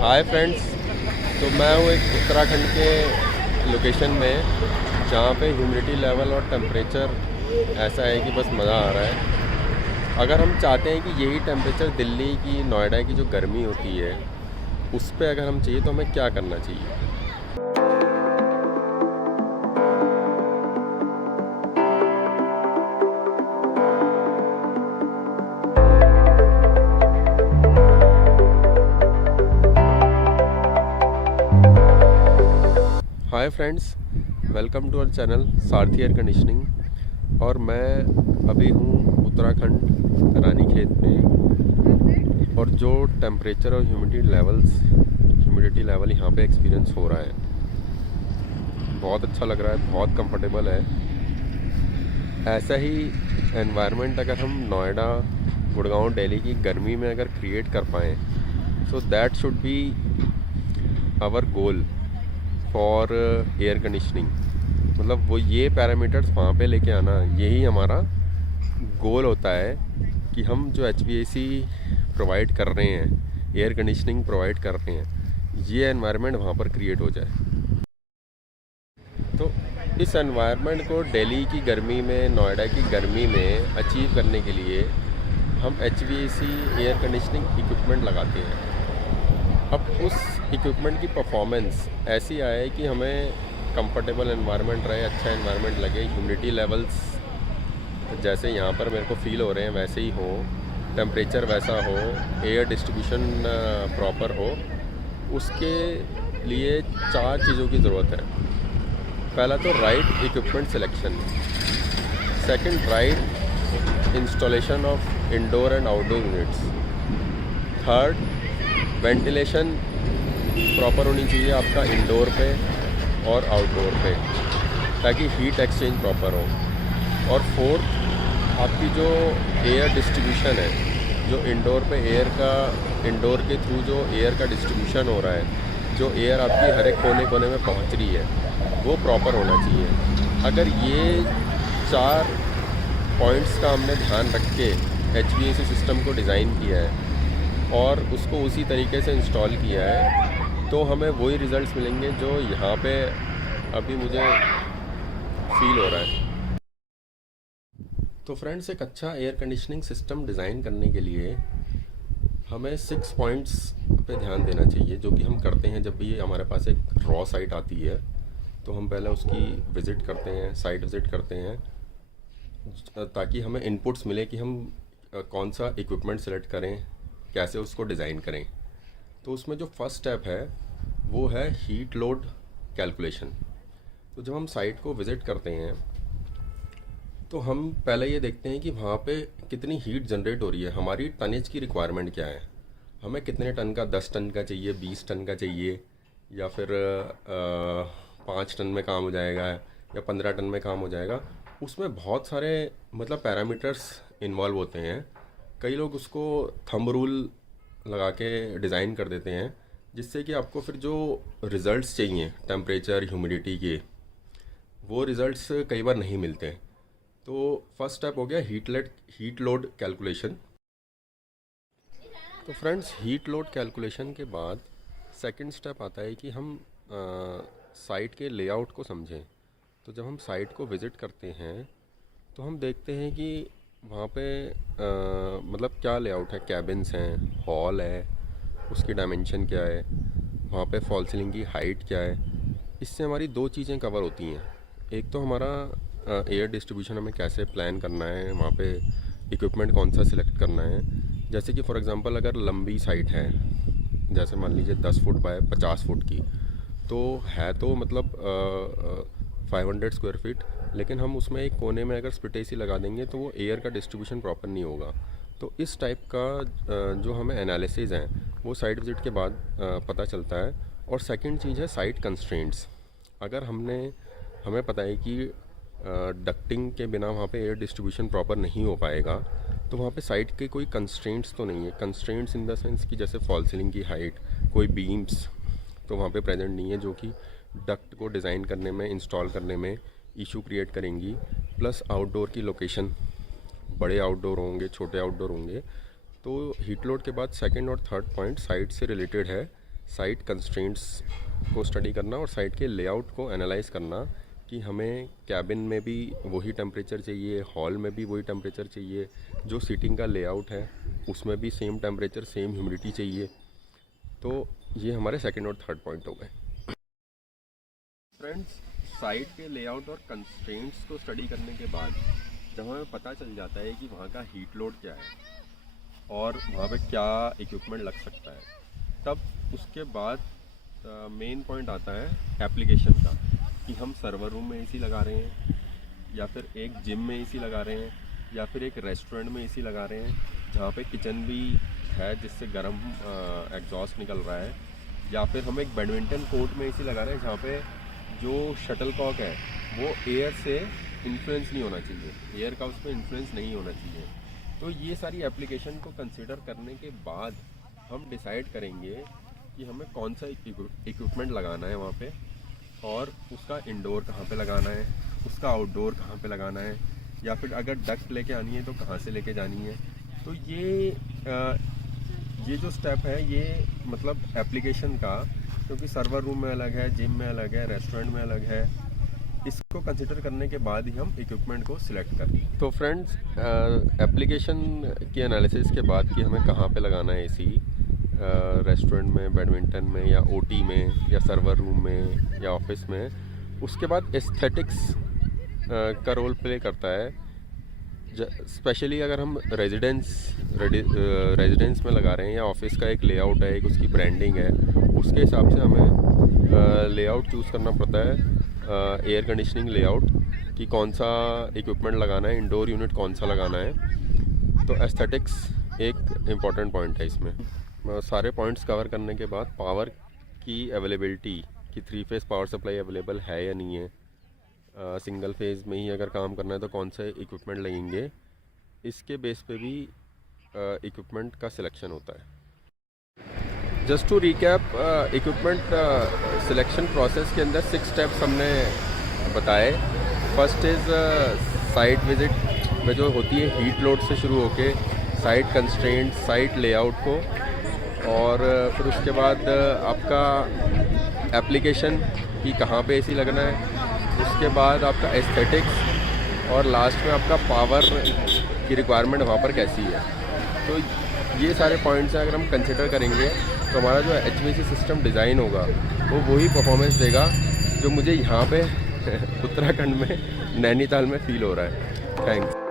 Hi friends. तो मैं हूँ एक उत्तराखंड के लोकेशन में जहाँ पे ह्यूमिडिटी लेवल और टेम्परेचर ऐसा है कि बस मज़ा आ रहा है। अगर हम चाहते हैं कि यही टेम्परेचर दिल्ली की, नोएडा की जो गर्मी होती है उस पे अगर हम चाहिए तो हमें क्या करना चाहिए। Hi friends, welcome to our channel Sarathi air conditioning. और मैं अभी हूँ उत्तराखंड रानीखेत में, और जो टेम्परेचर और ह्यूमिडिटी लेवल यहाँ पे एक्सपीरियंस हो रहा है बहुत अच्छा लग रहा है, बहुत कंफर्टेबल है। ऐसा ही एनवायरनमेंट अगर हम नोएडा, गुड़गांव, दिल्ली की गर्मी में अगर क्रिएट कर पाएँ so that should be our goal for air conditioning. मतलब वो ये पैरामीटर्स वहाँ पे लेके आना, यही हमारा गोल होता है कि हम जो HVAC प्रोवाइड कर रहे हैं, एयर कंडीशनिंग प्रोवाइड कर रहे हैं, ये एनवायरनमेंट वहाँ पर क्रिएट हो जाए। तो इस एनवायरनमेंट को दिल्ली की गर्मी में, नोएडा की गर्मी में अचीव करने के लिए हम HVAC एयर कंडीशनिंग इक्विपमेंट लगाते हैं। अब उस इक्विपमेंट की परफॉर्मेंस ऐसी आए कि हमें कंफर्टेबल एनवायरनमेंट रहे, अच्छा एनवायरनमेंट लगे, ह्यूमिडिटी लेवल्स जैसे यहाँ पर मेरे को फील हो रहे हैं वैसे ही हो, टेम्परेचर वैसा हो, एयर डिस्ट्रीब्यूशन प्रॉपर हो। उसके लिए 4 चीज़ों की ज़रूरत है। पहला तो right equipment selection, second right installation of indoor and outdoor units, third ventilation proper होनी चाहिए आपका इंडोर पे और आउटडोर पे ताकि हीट एक्सचेंज प्रॉपर हो, और फोर्थ आपकी जो एयर डिस्ट्रीब्यूशन है, जो इंडोर पे इंडोर के थ्रू जो एयर का डिस्ट्रीब्यूशन हो रहा है, जो एयर आपकी हर एक कोने कोने में पहुंच रही है, वो प्रॉपर होना चाहिए। अगर ये 4 पॉइंट्स का हमने ध्यान रख के HVAC सिस्टम को डिज़ाइन किया है और उसको उसी तरीके से इंस्टॉल किया है तो हमें वही रिज़ल्ट्स मिलेंगे जो यहाँ पे अभी मुझे फील हो रहा है। तो फ्रेंड्स, एक अच्छा एयर कंडीशनिंग सिस्टम डिज़ाइन करने के लिए हमें 6 पॉइंट्स पे ध्यान देना चाहिए, जो कि हम करते हैं जब भी हमारे पास एक रॉ साइट आती है। तो हम पहले उसकी विज़िट करते हैं, साइट विज़िट करते हैं ताकि हमें इनपुट्स मिले कि हम कौन सा इक्विपमेंट सेलेक्ट करें, कैसे उसको डिज़ाइन करें। तो उसमें जो फर्स्ट स्टेप है वो है हीट लोड कैलकुलेशन। तो जब हम साइट को विज़िट करते हैं तो हम पहले ये देखते हैं कि वहाँ पे कितनी हीट जनरेट हो रही है, हमारी टनेज की रिक्वायरमेंट क्या है, हमें कितने टन का, 10 टन का चाहिए, 20 टन का चाहिए, या फिर 5 टन में काम हो जाएगा या 15 टन में काम हो जाएगा। उसमें बहुत सारे मतलब पैरामीटर्स इन्वॉल्व होते हैं। कई लोग उसको थंब रूल लगा के डिज़ाइन कर देते हैं, जिससे कि आपको फिर जो रिज़ल्ट्स चाहिए टेम्परेचर, ह्यूमिडिटी के, वो रिज़ल्ट्स कई बार नहीं मिलते। तो फर्स्ट स्टेप हो गया हीट लोड कैलकुलेशन। तो फ्रेंड्स, हीट लोड कैलकुलेशन के बाद सेकंड स्टेप आता है कि हम साइट के लेआउट को समझें। तो जब हम साइट को विज़िट करते हैं तो हम देखते हैं कि वहाँ पे मतलब क्या लेआउट है, कैबिन्स हैं, हॉल है, उसकी डायमेंशन क्या है, वहाँ पे फॉल सीलिंग की हाइट क्या है। इससे हमारी 2 चीज़ें कवर होती हैं। एक तो हमारा एयर डिस्ट्रीब्यूशन हमें कैसे प्लान करना है, वहाँ पे इक्विपमेंट कौन सा सिलेक्ट करना है। जैसे कि फॉर एग्ज़ाम्पल अगर लंबी साइट है, जैसे मान लीजिए 10 फुट बाय 50 फुट की, तो है तो मतलब 500 स्क्वायर फीट, लेकिन हम उसमें एक कोने में अगर स्प्लिट AC लगा देंगे तो वो एयर का डिस्ट्रीब्यूशन प्रॉपर नहीं होगा। तो इस टाइप का जो हमें एनालिसिस हैं वो साइट विज़िट के बाद पता चलता है। और सेकंड चीज़ है साइट कंस्ट्रेंट्स। अगर हमें पता है कि डक्टिंग के बिना वहाँ पे एयर डिस्ट्रीब्यूशन प्रॉपर नहीं हो पाएगा, तो वहाँ पे साइट के कोई कंस्ट्रेंट्स तो नहीं है। कंस्ट्रेंट्स इन द सेंस कि जैसे फॉल सीलिंग की हाइट, कोई बीम्स तो वहाँ पे प्रेजेंट नहीं है, जो कि डक्ट को डिज़ाइन करने में, इंस्टॉल करने में इशू क्रिएट करेंगी। प्लस आउटडोर की लोकेशन, बड़े आउटडोर होंगे, छोटे आउटडोर होंगे। तो हीट लोड के बाद सेकंड और थर्ड पॉइंट साइट से रिलेटेड है साइट कंस्ट्रेंट्स को स्टडी करना और साइट के लेआउट को एनालाइज करना कि हमें कैबिन में भी वही टेम्परेचर चाहिए, हॉल में भी वही टेम्परेचर चाहिए, जो सीटिंग का लेआउट है उसमें भी सेम टेम्परेचर सेम ह्यूमिडिटी चाहिए। तो ये हमारे सेकंड और थर्ड पॉइंट हो गए। फ्रेंड्स, साइट के लेआउट और कंस्ट्रेंट्स को स्टडी करने के बाद जब हमें पता चल जाता है कि वहाँ का हीट लोड क्या है और वहाँ पे क्या इक्विपमेंट लग सकता है, तब उसके बाद मेन पॉइंट आता है एप्लीकेशन का, कि हम सर्वर रूम में एसी लगा रहे हैं या फिर एक जिम में एसी लगा रहे हैं या फिर एक रेस्टोरेंट में एसी लगा रहे हैं जहाँ पे किचन भी है जिससे गर्म एग्जॉस्ट निकल रहा है, या फिर हम एक बैडमिंटन कोर्ट में एसी लगा रहे हैं जहाँ पे जो शटल कॉक है वो एयर से इन्फ्लुएंस नहीं होना चाहिए, एयर का उसमें इन्फ्लुएंस नहीं होना चाहिए। तो ये सारी एप्लीकेशन को कंसिडर करने के बाद हम डिसाइड करेंगे कि हमें कौन सा इक्विपमेंट लगाना है वहाँ पे, और उसका इंडोर कहाँ पे लगाना है, उसका आउटडोर कहाँ पे लगाना है, या फिर अगर डक्ट लेके आनी है तो कहाँ से लेके जानी है। तो ये जो स्टेप है ये मतलब एप्लीकेशन का, क्योंकि सर्वर रूम में अलग है, जिम में अलग है, रेस्टोरेंट में अलग है, इसको कंसिडर करने के बाद ही हम इक्विपमेंट को सिलेक्ट करें। तो फ्रेंड्स, एप्लीकेशन की एनालिसिस के बाद कि हमें कहाँ पे लगाना है एसी, रेस्टोरेंट में, बैडमिंटन में या ओटी में या सर्वर रूम में या ऑफिस में, उसके बाद एस्थेटिक्स का रोल प्ले करता है। स्पेशली अगर हम रेजिडेंस में लगा रहे हैं या ऑफिस का एक लेआउट है, एक उसकी ब्रांडिंग है, उसके हिसाब से हमें लेआउट चूज़ करना पड़ता है, एयर कंडीशनिंग लेआउट, कि कौन सा इक्विपमेंट लगाना है, इंडोर यूनिट कौन सा लगाना है। तो एस्थेटिक्स एक इम्पॉर्टेंट पॉइंट है इसमें। सारे पॉइंट्स कवर करने के बाद पावर की अवेलेबिलिटी, कि 3 फेज़ पावर सप्लाई अवेलेबल है या नहीं है, सिंगल फेज़ में ही अगर काम करना है तो कौन से इक्विपमेंट लगेंगे, इसके बेस पे भी इक्विपमेंट का सिलेक्शन होता है। Just to recap, equipment selection process के अंदर 6 स्टेप्स हमने बताए। फर्स्ट इज़ साइट विज़िट में जो होती है हीट लोड से शुरू होके साइट कंस्ट्रेंट, साइट लेआउट को, और फिर उसके बाद आपका एप्लीकेशन कि कहाँ पे एसी लगना है, उसके बाद आपका एस्थेटिक्स, और लास्ट में आपका पावर की रिक्वायरमेंट वहाँ पर कैसी है। तो ये सारे पॉइंट्स हैं, अगर हम कंसिडर करेंगे तो हमारा जो HVAC सिस्टम डिज़ाइन होगा वो वही परफॉर्मेंस देगा जो मुझे यहाँ पे उत्तराखंड में नैनीताल में फ़ील हो रहा है। थैंक्स।